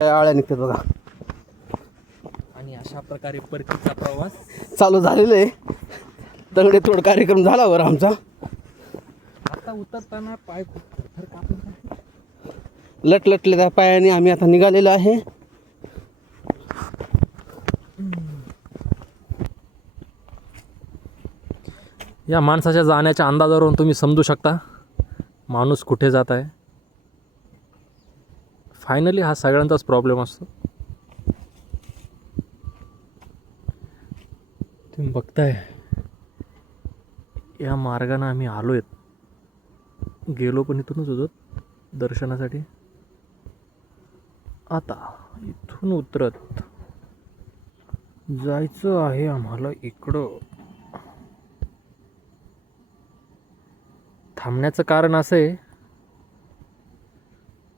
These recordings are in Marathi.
आळ्या निघतात बघा. आणि अशा प्रकारे परतीचा प्रवास चालू झालेलं आहे. दगडे तोड कार्यक्रम झाला बरं आमचा. आता उतरताना पाय खूप थरथर कापत आहे. लटलटले त्या पायाने आम्ही आता निघालेलो आहे. या माणसाच्या जाण्याच्या अंदाजावरून तुम्ही समजू शकता माणूस कुठे जात आहे. फायनली हा सगळ्यांचाच प्रॉब्लेम असतो. तुम्ही बघताय या मार्गाने आम्ही आलोय, गेलो पण इथूनच होतो दर्शनासाठी. आता इथून उतरत जायचं आहे आम्हाला इकडं. थांबण्याचं कारण असं आहे,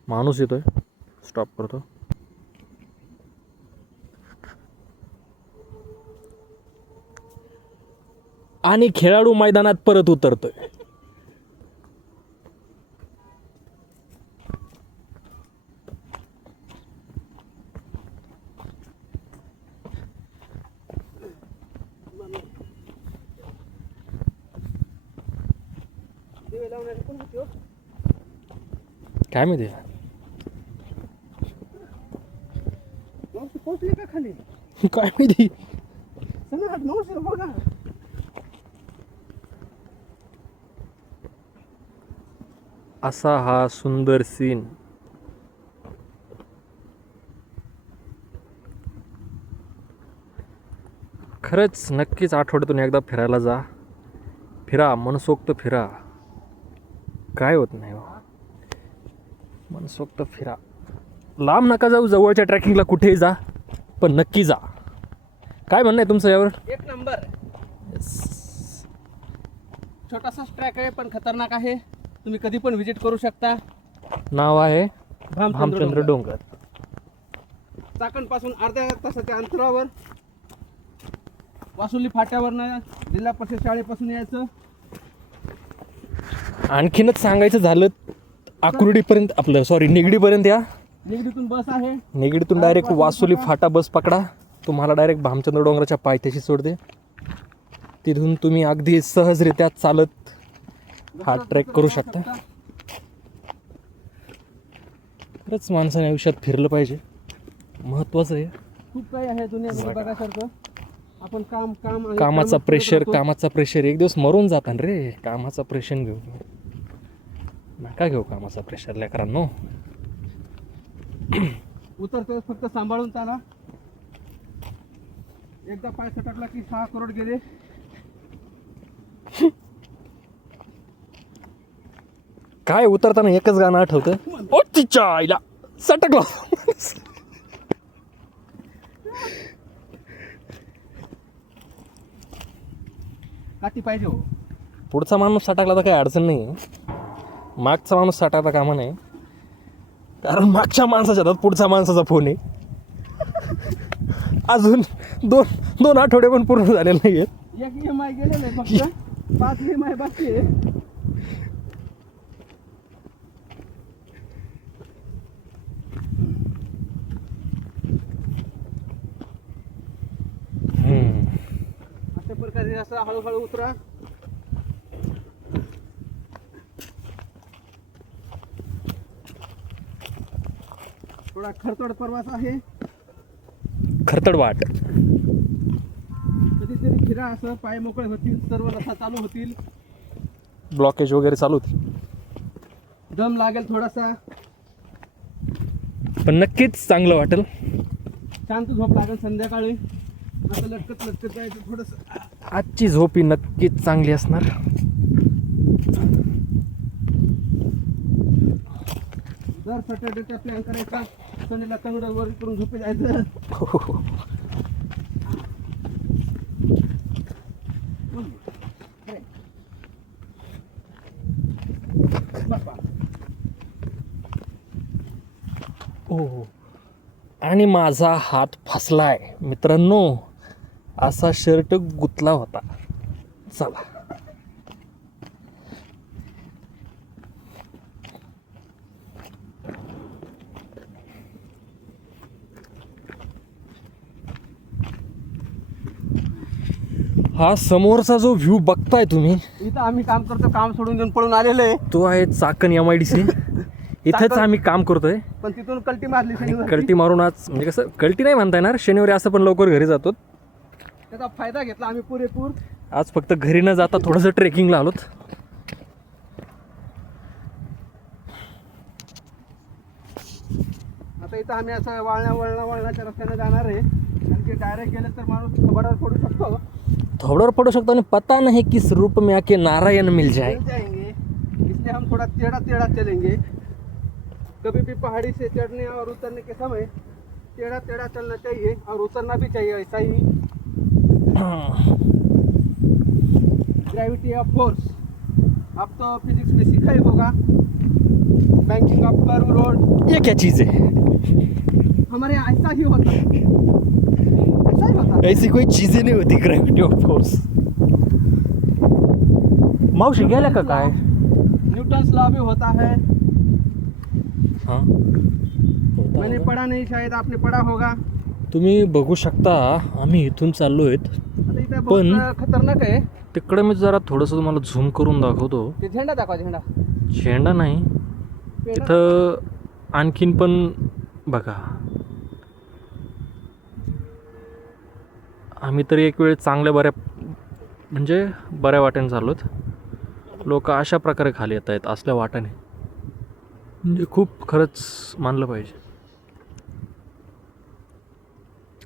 माणूस येतोय, स्टॉप करतो. आणि खेळाडू मैदानात परत उतरतोय. काय माहिती पोहोचली का खाली? काय माहिती. बघा असा हा सुंदर सीन. खरंच नक्कीच आठवड्यातून एकदा फिरायला जा. फिरा, मनसोक्त फिरा, काय होत नाही हो. मनसोक्त फिरा, लांब नका जाऊ, जवळच्या ट्रॅकिंगला कुठेही जा, पण नक्की जा. काय म्हणणं आहे तुमचं यावर? एक नंबर. छोटासाच ट्रॅक आहे पण खतरनाक आहे. तुम्ही कधी पण व्हिजिट करू शकता. नाव आहे भामचंद्र डोंगर. चाकणपासून अर्ध्या तासाच्या अंतरावर वासुली फाट्यावरनं जिल्हा परिषद शाळेपासून यायचं. आणखीनच सांगायचं झालं, आकुर्डीपर्यंत आपलं निगडीपर्यंत या. निगडीतून बस आहे. निगडीतून डायरेक्ट वासुली फाटा बस पकडा, तुम्हाला डायरेक्ट भामचंद्र डोंगराच्या पायथ्याशी सोडते. तिथून तुम्ही अगदी सहजरित्या चालत हा ट्रेक करू शकता. खरंच माणसाने आयुष्यात फिरलं पाहिजे, महत्वाचं आहे. खूप काही आहे दुनियामध्ये बघायसारखं. आपण कामाचा प्रेशर एक दिवस मरून जातात रे. कामाचा प्रेशर घेऊ नका घेऊ, कामाचा प्रेशर लेकरांनो. उतरते फक्त सांभाळून चाला. एकदा पाय सटकला की 6 करोड गेले. काय उतरताना एकच गाणं आठवतं, ओ तिच्या आईला सटकला. काठी पाहिजे हो. पुढचा माणूस सटकला तर काही अडचण नाही, मागचा माणूस सटाकता कामा नाही. कारण मागच्या माणसाच्या हातात पुढच्या माणसाचा फोन आहे. अजून दोन आठवडे पण पूर्ण झालेले नाही आहेत. एक EMI गेलेलं आहे, फक्त 5 EMI बाकी आहे. अशा प्रकारे असं हळूहळू उतरा. थोडा खडतड प्रवास आहे. खरतड वाट. कधीतरी फिरा, असं पाय मोकळे होतील, सर्व रस्ता चालू होतील. ब्लॉकेज वगैरे चालू होती, दम लागेल थोडासा, पण नक्कीच चांगलं वाटेल. शांत झोप लागेल संध्याकाळी. असं लटकत जायचं थोडंसं. आजची झोप ही नक्कीच चांगली असणार. दर सॅटर्डेचा प्लॅन करायचा. संडेला तंगडं वर करून झोपे जायचं. हो. आणि माझा हात फसलाय मित्रांनो, असा शर्ट गुतला होता. चला, हा समोरचा जो व्ह्यू बघताय तुम्ही, इथं आम्ही काम करतो, काम सोडून घेऊन पळून आलेलो आहे. तो आहे चाकण MIDC. इथंच आम्ही काम करतोय. पण तिथून कल्टी मारली आणि शनिवारी. कल्टी मारून आज म्हणजे कसं कल्टी नाही म्हणता येणार, शनिवारी असं पण लवकर घरी जातो. त्याचा फायदा घेतला आम्ही पुरेपूर. आज फक्त घरी न जाता थोडंसं ट्रेकिंगला आलोत. आता इथं आम्ही असं वळणाच्या रस्त्याने जाणार आहे. कारण की डायरेक्ट गेलं तर माणूस थोबाडावर पडू शकतो. थोडंवर पडू शकतो आणि पता नहीं किस रूप में आके नारायण मिल जाए. मिल जाएंगे, इसलिए हम थोड़ा टेढ़ा टेढ़ा चलेंगे. कभी भी पहाड़ी से चढ़ने और उतरने के समय टेढ़ा टेढ़ा चलना चाहिए और उतरना भी चाहिए ऐसा ही. ग्रेविटी ऑफ फोर्स आप तो फिजिक्स में सीखा ही होगा. बैंकिंग ऑफ कर्व रोड, ये क्या चीज़ है? हमारे यहाँ ऐसा ही होता है. ऐसा ही होता है. ऐसी कोई चीजें नहीं होती ग्रेविटी ऑफ फोर्स. मावशी गेल्या का काय? न्यूटन्स लॉ भी होता है. हाँ, मैंने पढ़ा नहीं, शायद आपने पढ़ा होगा. तुम्ही बघू शकता आम्ही इथून चाललोय. आता इथे पण- बहुत खतरनाक आहे. तिकडे मी जरा थोडंसं तुम्हाला झूम करून दाखवतो. ते झेंडा दाखवा, झेंडा. झेंडा नाही, तिथं आणखीन पण बघा. आम्ही तरी एक वेळ चांगल्या बऱ्या वाट्याने चाललोत. लोक अशा प्रकारे खाली येत आहेत असल्या वाट्याने. म्हणजे खूप खरंच मानलं पाहिजे.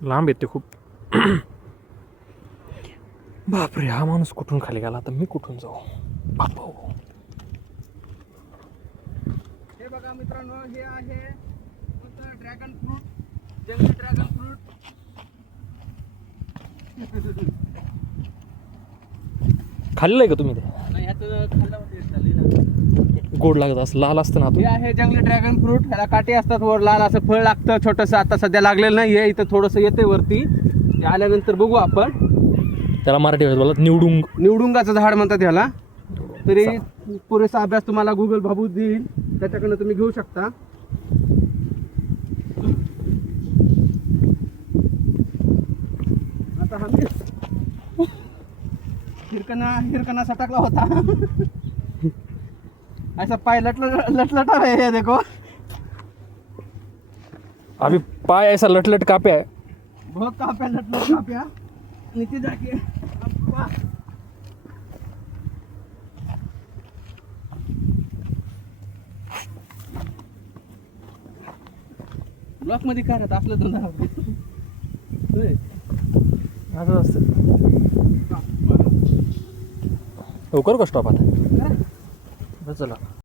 लांब येते खूप. बापरे, हा माणूस कुठून खाली गेला, आता मी कुठून जाऊ बापा. हे बघा मित्रांनो, हे आहे ड्रॅगन फ्रूट, जंगली ड्रॅगन फ्रूट. खाल्लंय का तुम्ही? ते नाही, ह्याचं खाल्लं होतं. गोड लागत असं, लाल असतं ना हे आहे जंगली ड्रॅगन फ्रूट. ह्याला काटे असतात, वर लाल असं फळ लागतं छोटंसं. आता सध्या लागलेलं नाही आहे, इथं थोडंसं येते वरती. ते आल्यानंतर बघू आपण. त्याला मराठी भाषेत बोलतात निवडुंग. निवडुंगाचं झाड म्हणतात ह्याला. तरी पुरेसा अभ्यास तुम्हाला गुगल बाबू देईल, त्याच्याकडनं तुम्ही घेऊ शकता. आता हा हिरकना सटकला होता. ऐसा पाय लटलटा रहे हैं, देखो. अभी पाय ऐसा लटलट काप्या है. बहुत काप्या, लटलट काप्या. नीचे जाके अप्पा. ब्लॉक मध्ये काय राहतं आपलं धंदा. असं असतं. लवकर का स्टॉप आता? चला.